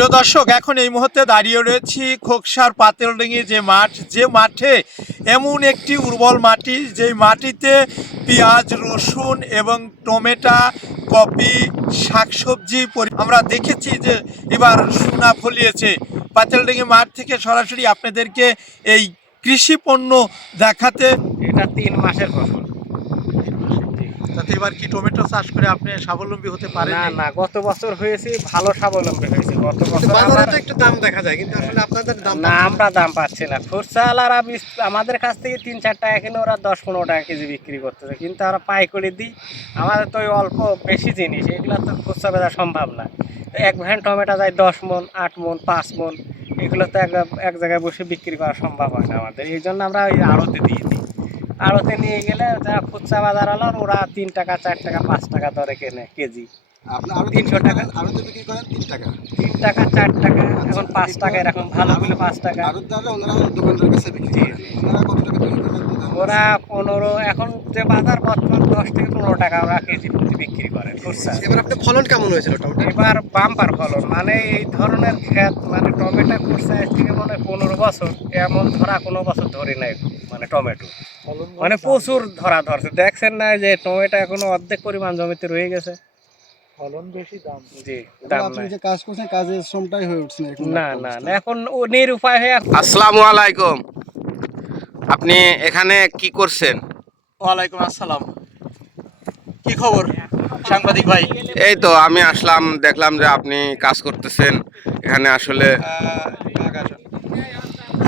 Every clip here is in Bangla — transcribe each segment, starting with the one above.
প্রিয় দর্শক, এখন এই মুহূর্তে দাঁড়িয়ে রয়েছি খোকসার পাতেলডাঙ্গি যে মাঠে এমন একটি উর্বর মাটি, যেই মাটিতে পেঁয়াজ, রসুন এবং টমেটো, কপি, শাকসবজি আমরা দেখেছি যে এবার সোনা ফলিয়েছে। পাতেলডাঙ্গি মাঠ থেকে সরাসরি আপনাদেরকে এই কৃষি পণ্য দেখাতে। এটা 3 মাসের ফসল। তাতে এবার কি টমেটো চাষ করে আপনি স্বাবলম্বী হতে পারেন? না, গত বছর হয়েছি, ভালো স্বাবলম্বী হয়েছে। গত বছর বাজারে তো একটু দাম দেখা যায়, কিন্তু আসলে আপনাদের দাম না, আমরা দাম পাচ্ছি না। খুচরাওয়ালারা আমাদের কাছ থেকে 3-4 টাকা কিনে ওরা 10-15 টাকা কেজি বিক্রি করতেছে, কিন্তু আমরা পাইকারি দিই। আমাদের তো ওই অল্প বেশি জিনিস, এগুলো তো খুচরা বেচা সম্ভব না। এক ভ্যান টমেটো যায় 10 মন, 8 মন, 5 মন, এগুলো তো এক জায়গায় বসে বিক্রি করা সম্ভব হয় না আমাদের। এই জন্য আমরা ওই আড়তে দিয়ে দিই। আড়তে নিয়ে গেলে যারা খুচরা বাজার হলো, ওরা 3 টাকা, 4 টাকা, 5 টাকা দরে কেনে কেজি। 300 টাকা, 3 টাকা, 4 টাকা, এখন 5 টাকা, এরকম ভালো হলে 5 টাকা। ওরা 15, এখন যে বাজার বর্তমান 10 থেকে 15 টাকা ওরা কেজি প্রতি বিক্রি করে খুচরা। এবার আপনার ফলন কেমন হয়েছিল টমেটো? এবার বাম্পার ফলন, মানে এই ধরনের ক্ষেত, মানে টমেটো করছে আজ থেকে মনে হয় 15 বছর, এমন ধরা কোনো বছর ধরে নাই। মানে টমেটো মানে প্রচুর ধরছে, দেখছেন না যে টমেটো এখনো অর্ধেক পরিমাণ জমিতে রয়ে গেছে। ফলন বেশি, দাম জি, দাম আপনি নাই। যে কাজ করছেন, কাজের শ্রমটাই হয়ে উঠছে না, এখন ও নিরুপায় হয়ে। আসসালামু আলাইকুম। আপনি এখানে কি করছেন? ওয়ালাইকুম আসসালাম। কি খবর সাংবাদিক ভাই? এই তো আমি আসলাম, দেখলাম যে আপনি কাজ করতেছেন এখানে। আসলে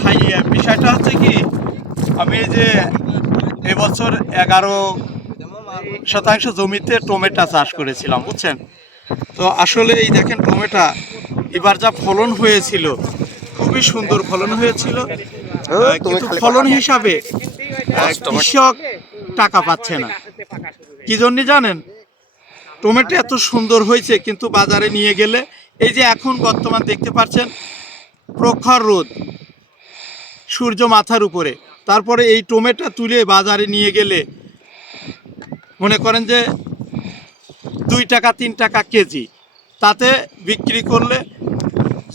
ভাই, বিষয়টা হচ্ছে কি, আমি যে এবছর 11% জমিতে টমেটো চাষ করেছিলাম, বুঝছেন তো। আসলে এই দেখেন টমেটো এবার যা ফলন হয়েছিল, খুবই সুন্দর ফলন হয়েছিল, কিন্তু ফলন হিসাবে কৃষক টাকা পাচ্ছে না। কি জন্য জানেন? টমেটো এত সুন্দর হয়েছে, কিন্তু বাজারে নিয়ে গেলে এই যে এখন বর্তমান দেখতে পাচ্ছেন প্রখর রোদ, সূর্য মাথার উপরে, তারপরে এই টমেটো তুলে বাজারে নিয়ে গেলে মনে করেন যে 2 টাকা 3 টাকা কেজি, তাতে বিক্রি করলে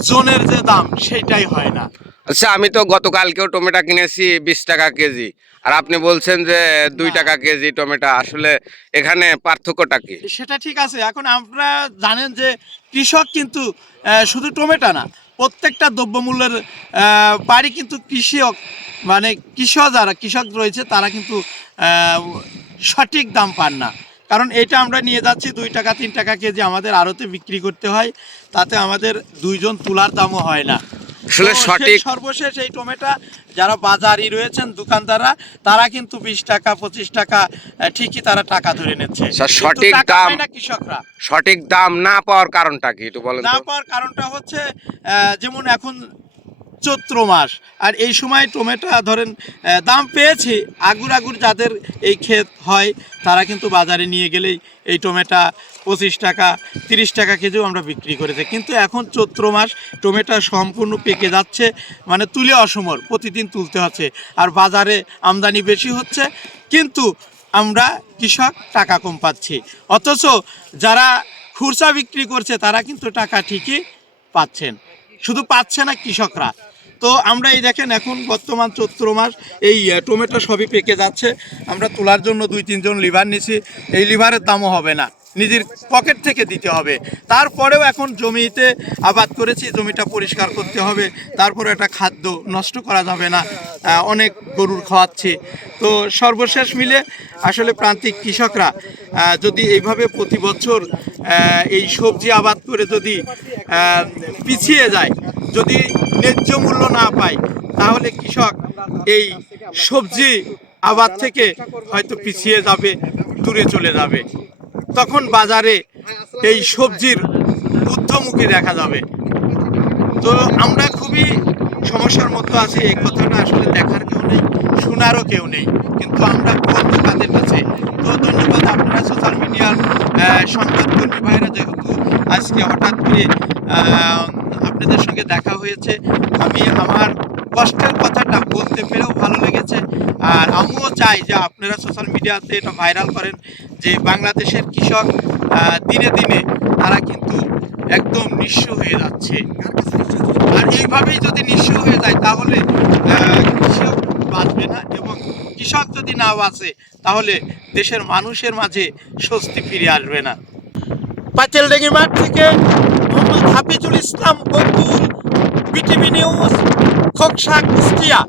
জনের যে দাম সেইটাই হয় না। আচ্ছা, আমি তো গতকালকেও টমেটো কিনেছি 20 টাকা কেজি, আর আপনি বলছেন যে 2 টাকা কেজি টমেটো। আসলে এখানে পার্থক্যটা কি? সেটা ঠিক আছে। এখন আপনারা জানেন যে কৃষক কিন্তু শুধু টমেটো না, প্রত্যেকটা দ্রব্যমূল্যের বাড়ি কিন্তু কৃষক, মানে কৃষক রয়েছে, তারা কিন্তু সঠিক দাম পান না। কারণ এটা আমরা নিয়ে যাচ্ছি 2 টাকা 3 টাকা কেজি, আমাদের আড়তে বিক্রি করতে হয়, তাতে আমাদের 2 জন তুলার দামও হয় না। আসলে সঠিক সর্বশেষ এই টমেটো যারা বাজারি রয়েছেন দোকানদাররা, তারা কিন্তু 20 টাকা 25 টাকা ঠিকই তারা টাকা ধরে নিচ্ছে। সঠিক দাম না কৃষকরা, সঠিক দাম না পাওয়ার কারণটা কি একটু বলেন না তো? পাওয়ার কারণটা হচ্ছে যেমন এখন চৈত্র মাস, আর এই সময় টমেটো ধরেন দাম পেয়েছে, আগুর যাদের এই ক্ষেত হয়, তারা কিন্তু বাজারে নিয়ে গেলেই এই টমেটো 25 টাকা 30 টাকা কেজিও আমরা বিক্রি করেছি। কিন্তু এখন চৈত্র মাস, টমেটো সম্পূর্ণ পেকে যাচ্ছে, মানে তুলে অসমর, প্রতিদিন তুলতে হচ্ছে, আর বাজারে আমদানি বেশি হচ্ছে, কিন্তু আমরা কৃষক টাকা কম পাচ্ছি। অথচ যারা খুচরা বিক্রি করছে তারা কিন্তু টাকা ঠিকই পাচ্ছেন, শুধু পাচ্ছে না কৃষকরা। তো আমরা এই দেখেন এখন বর্তমান চৈত্র মাস, এই টমেটো সবই পেকে যাচ্ছে। আমরা তোলার জন্য 2-3 জন লিভার নিছি, এই লিভারের দামও হবে না, নিজের পকেট থেকে দিতে হবে। তারপরেও এখন জমিতে আবাদ করেছি, জমিটা পরিষ্কার করতে হবে, তারপরে একটা খাদ্য নষ্ট করা যাবে না, অনেক গরুর খাওয়াচ্ছি। তো সর্বশেষ মিলে আসলে প্রান্তিক কৃষকরা যদি এইভাবে প্রতি বছর এই সবজি আবাদ করে যদি পিছিয়ে যায়, যদি ন্যায্য মূল্য না পায়, তাহলে কৃষক এই সবজি আবাদ থেকে হয়তো পিছিয়ে যাবে, দূরে চলে যাবে। তখন বাজারে এই সবজির ঊর্ধ্বমুখী দেখা যাবে। তো আমরা খুবই সমস্যার মধ্যে আছি, এই কথাটা আসলে দেখার কেউ নেই, শোনারও কেউ নেই, কিন্তু আমরা বলবো তাদের কাছে। তো ধন্যবাদ আপনারা সোশ্যাল মিডিয়ার সংবাদকর্মী ভাইরা, যেহেতু আজকে হঠাৎ করে আপনাদের সঙ্গে দেখা হয়েছে, আমি আমার কষ্টের কথাটা বলতে পেরেও ভালো লেগেছে। আর আমিও চাই যে আপনারা সোশ্যাল মিডিয়াতে এটা ভাইরাল করেন, যে বাংলাদেশের কৃষক দিনে দিনে তারা কিন্তু একদম নিঃস্ব হয়ে যাচ্ছে। আর এইভাবেই যদি নিঃস্ব হয়ে যায় তাহলে কৃষক বাঁচবে না, এবং কৃষক যদি না বাঁচে তাহলে দেশের মানুষের মাঝে স্বস্তি ফিরে আসবে না। পাঁচেলডাঙ্গি মাঠ থেকে মোহাম্মদ হাফিজুল ইসলাম বকুল, বিটিভি নিউজ, খোকসা, কুষ্টিয়া।